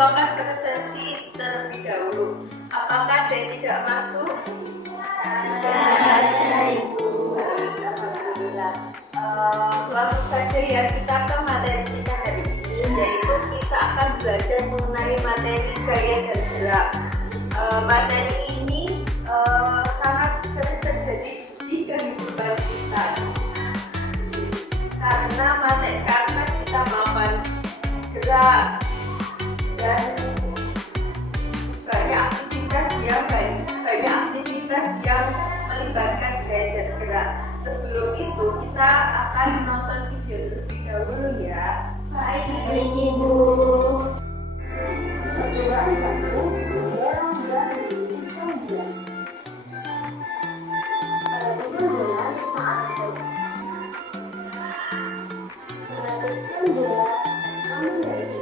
akan presentasi terlebih dahulu. Apakah ada yang tidak masuk? Ada, Ibu. Alhamdulillah. Langsung saja ya kita ke materi kita hari ini, yaitu kita akan belajar mengenai materi gaya dan gerak. Materi ini sangat sering terjadi di kehidupan kita karena kita melakukan gerak dan banyak aktivitas yang melibatkan gaya dan gerak. Sebelum itu kita akan menonton video terlebih dahulu ya. Baik, Ibu. Percobaan 1, mendorong dan menghentikan bola. Melakukan bola saat menakutkan bola sampai mendaki.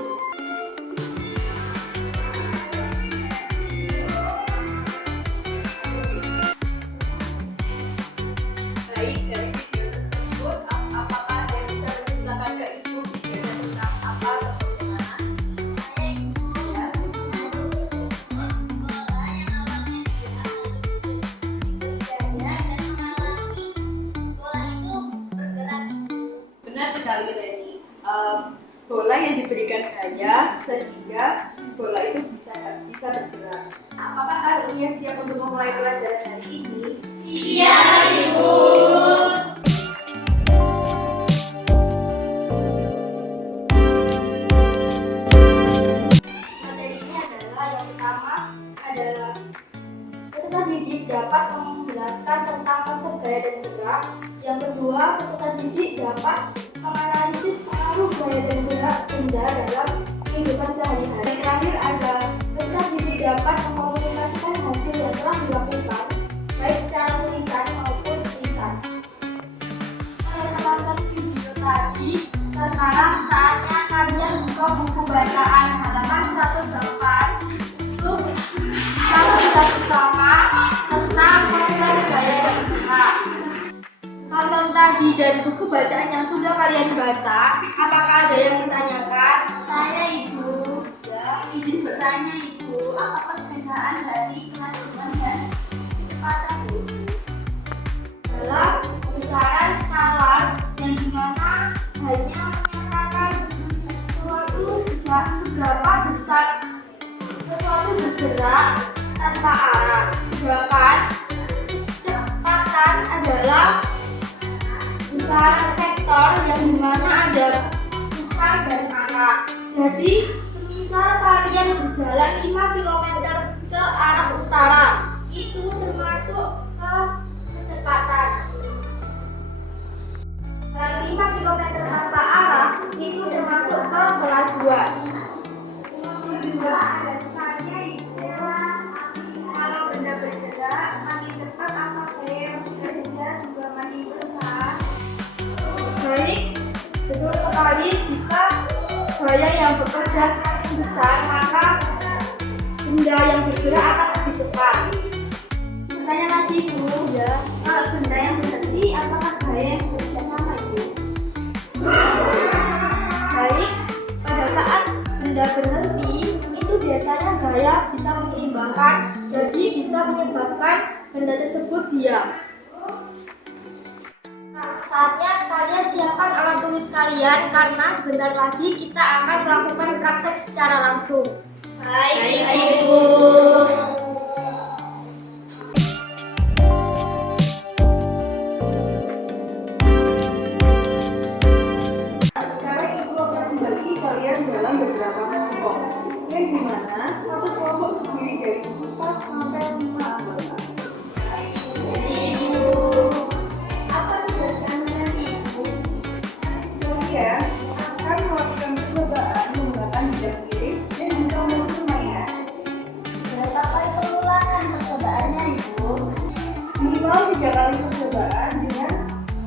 Baik, dari video tersebut apakah ada yang bisa menceritakan ke Ibu videonya tentang apa atau bagaimana? Saya Ibu. Ya. Bola yang awalnya diberi gaya dan mengalami bola itu bergerak. Benar sekali Reni. Bola yang diberikan gaya sehingga bola itu bisa bergerak. Apakah kalian siap untuk memulai pelajaran hari ini? Iya, Ibu. Materi ini adalah yang pertama adalah peserta didik dapat menjelaskan tentang konsep gaya dan gerak. Yang kedua, peserta didik dapat menganalisis pengaruh gaya dan gerak benda dalam kehidupan sehari-hari. Yang terakhir ada peserta didik dapat mengkomunikasikan hasil yang telah dilakukan baik secara tulisan maupun tulisan. Setelah menonton video tadi, sekarang saatnya kalian buka buku bacaan halaman 108. Terus kita baca bersama tentang konsep gaya dan gerak. Tonton tadi dan buku bacaan yang sudah kalian baca, apakah ada yang ditanyakan? Saya Ibu. Ya, izin bertanya Ibu, apa perbedaan dari kelajuan dan kecepatan Bu? Adalah besaran skala yang dimana hanya menyatakan sesuatu seberapa besar sesuatu bergerak tanpa arah. Sedangkan kecepatan adalah besaran vektor yang dimana ada besar dan arah. Jadi semisal kalian berjalan 5 km ke arah utara, itu termasuk ke kecepatan. Dan 5 km tanpa arah itu termasuk ke kelajuan. Juga ada tanya Ibu. Kalau benda bergerak makin cepat apa gaya yang bekerja juga makin besar? Baik, betul sekali. Jika gaya yang bekerja semakin besar, maka benda yang bergerak akan lebih cepat. Pertanyaan lagi Bu, ya, kalau benda yang berhenti, apakah gaya yang bekerja sama Ibu? Baik, pada saat benda berhenti, itu biasanya gaya bisa menyeimbangkan, jadi bisa menyebabkan benda tersebut diam. Saatnya kalian siapkan alat tulis kalian karena sebentar lagi kita akan melakukan praktek secara langsung. Baik, Ibu. Sekarang Ibu akan membagi kalian dalam beberapa kelompok, yang dimana satu kelompok terdiri dari 4 sampai 5 anggota. Apa tugas kalian, Ibu? Kemudian akan melakukan percobaan menggunakan bidang miring dan juga mengukur mainan. Berapa kali pengulangan percobaannya, Ibu? Minimal 3 kali percobaan dengan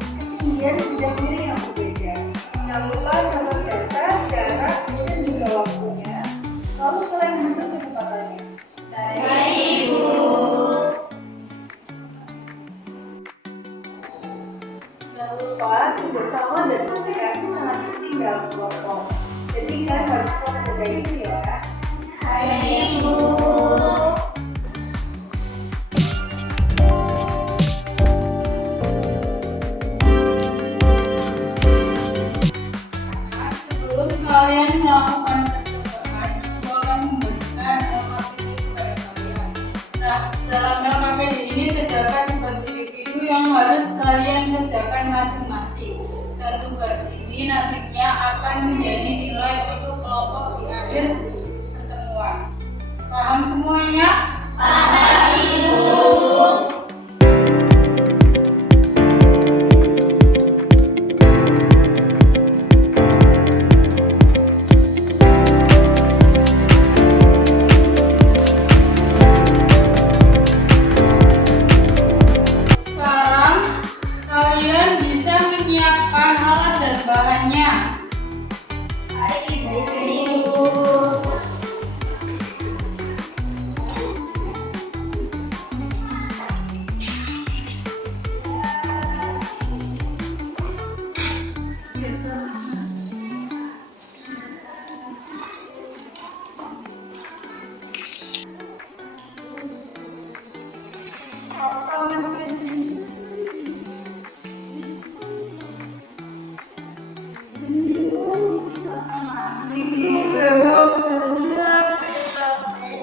ketinggian bidang miring yang berbeda. Jangan lupa catat data, jarak, dan juga waktunya. Lalu kalian hitung kecepatannya. Baik, Ibu. Jangan lupa kerjasama dan komunikasi sangat penting dalam kelompok. Jadi kalian harus tetap menjaga itu ya. Baik, Ibu. Sebelum kalian melakukan percobaan, aku akan memberikan LKPD kepada kalian. Nah, dalam LKPD ini terdapat tugas individu yang harus kalian kerjakan masing-masing. Dan tugas ini nantinya akan menjadi nilai untuk kelompok di akhir pertemuan. Paham semuanya? Paham, Ibu. Sekarang kalian bisa menyiapkan alat dan bahannya. Baik, Ibu.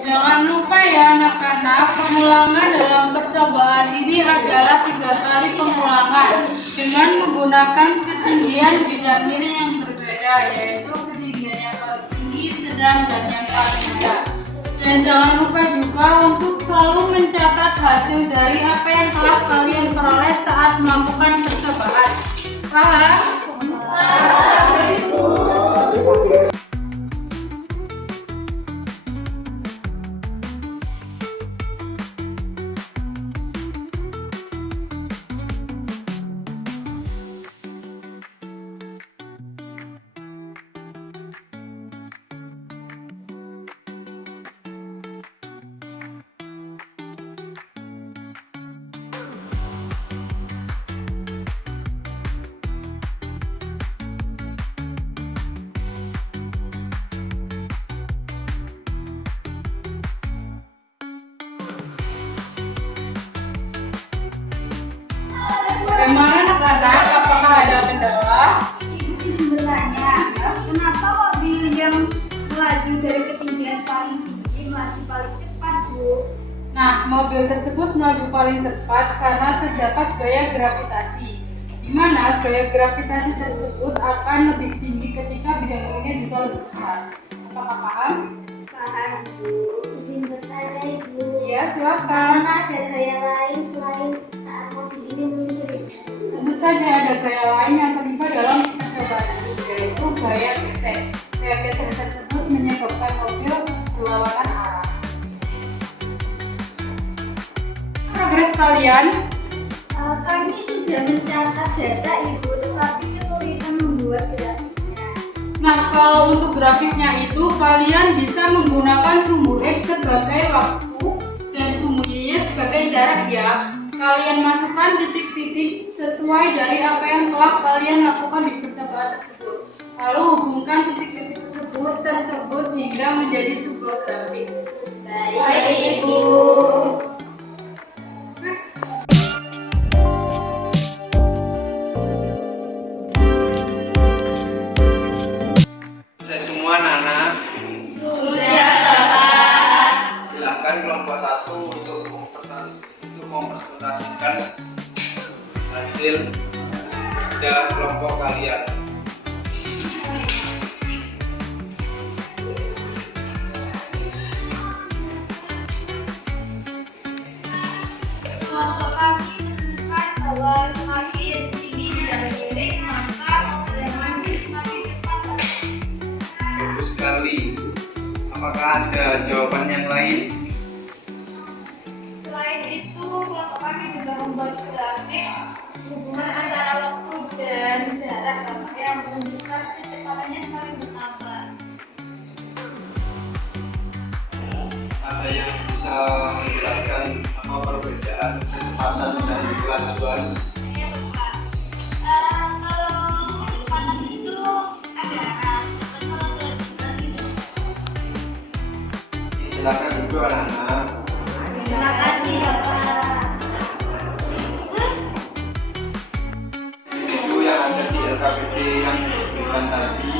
Jangan lupa ya anak-anak, pengulangan dalam percobaan ini adalah 3 kali pengulangan dengan menggunakan ketinggian bidang miring yang berbeda, yaitu ketinggian yang paling tinggi, sedang, dan yang paling rendah. Dan jangan lupa juga untuk selalu mencatat hasil dari apa yang telah kalian peroleh saat melakukan percobaan. Paham? Bagaimana anak-anak? Apakah ada kendala? Ibu izin bertanya, kenapa mobil yang melaju dari ketinggian paling tinggi melaju paling cepat, Bu? Nah, mobil tersebut melaju paling cepat karena terdapat gaya gravitasi, di mana gaya gravitasi tersebut akan lebih tinggi ketika bidang miringnya juga lebih besar. Apakah paham? Paham, Bu. Izin bertanya, Ibu. Iya, silakan. Apakah ada gaya lain selain saat mobil ini meluncur? Tentu saja ada gaya lain yang terlibat dalam percobaan itu, yaitu gaya gesek. Gaya gesek tersebut menyebabkan mobil berlawanan arah. Progres kalian? Kami sudah mencatat data, Ibu, tetapi kesulitan membuat grafiknya. Nah, kalau untuk grafiknya itu kalian bisa menggunakan sumbu X sebagai waktu dan sumbu Y sebagai jarak ya. Kalian masukkan titik-titik sesuai dari apa yang telah kalian lakukan di percobaan tersebut. Lalu hubungkan titik-titik tersebut hingga menjadi sebuah grafik. Baik, Ibu. Terus, Saya semua anak-anak. Sudah, Bapak. Silakan kelompok 1 untuk mempresentasikan hasil kerja kelompok kalian. Kelompok kami menemukan bahwa semakin tinggi bidang miring, maka perjalanan semakin cepat. Bagus sekali. Apakah ada jawaban yang lain? Selain itu, kelompok kami juga membuat grafik hubungan antara waktu dan jarak, Bapak, yang menunjukkan kecepatannya semakin bertambah. Ada yang bisa menjelaskan apa perbedaan kecepatan dan kelajuan? Iya, Bapak. Kalau kecepatan itu ada arah, kalau kelajuan itu Silakan duduk anak-anak. Terima kasih Bapak. Itu yang ada di LKPD yang diberikan tadi.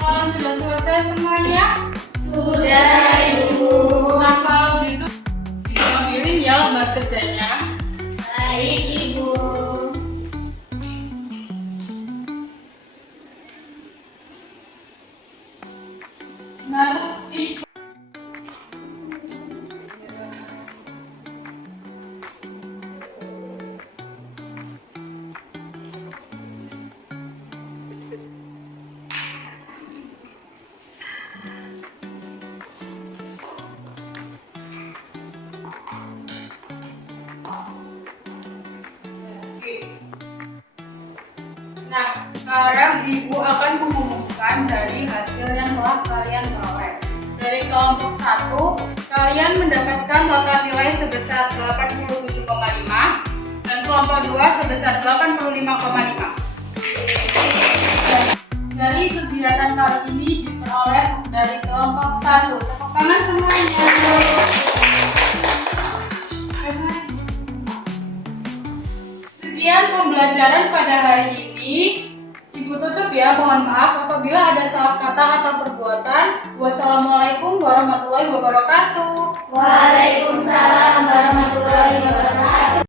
Kalau sudah selesai semuanya? Sudah Ibu. Nah, kalau gitu, kita ambilin ya lembar kerjanya. Baik Ibu. Nasi. Nah, sekarang Ibu akan mengumumkan dari hasil yang telah kalian peroleh. Dari kelompok 1, kalian mendapatkan total nilai sebesar 87,5 dan kelompok 2 sebesar 85,5. Dari kegiatan kali ini diperoleh dari kelompok 1. Tepuk tangan semuanya. Sekian pembelajaran pada hari ini. Ibu tutup ya, mohon maaf apabila ada salah kata atau perbuatan. Wassalamualaikum warahmatullahi wabarakatuh. Waalaikumsalam warahmatullahi wabarakatuh.